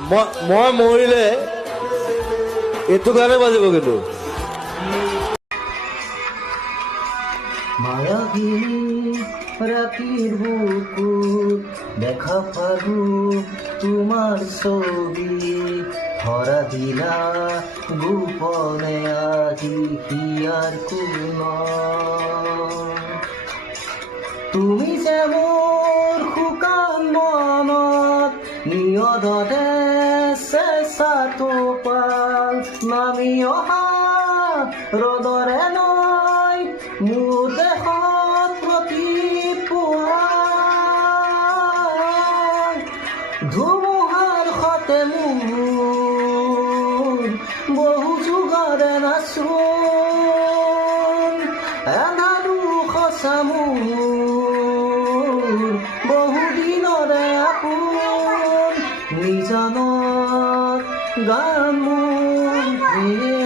মই মৰিলে এইটো গানে বাজিব কিন্তু মায়াবিনী রাতির বুকুত দেখা পাবো তোমার ছবি ধরা দিলা গোপনে আজি হিয়ার কোন তুমি যে মোর শুকান মনত নিয়দতে চেঁচাটো পাল নামি অহা ৰদৰে নয় মোৰ দেহত প্ৰতিপুৱা ধুমুহাৰ সতে মোৰ বহু যুগৰে নাচোন এন্ধাৰো সঁচা মোৰ বহু দিনৰে আপোন নিজানত গান মোৰ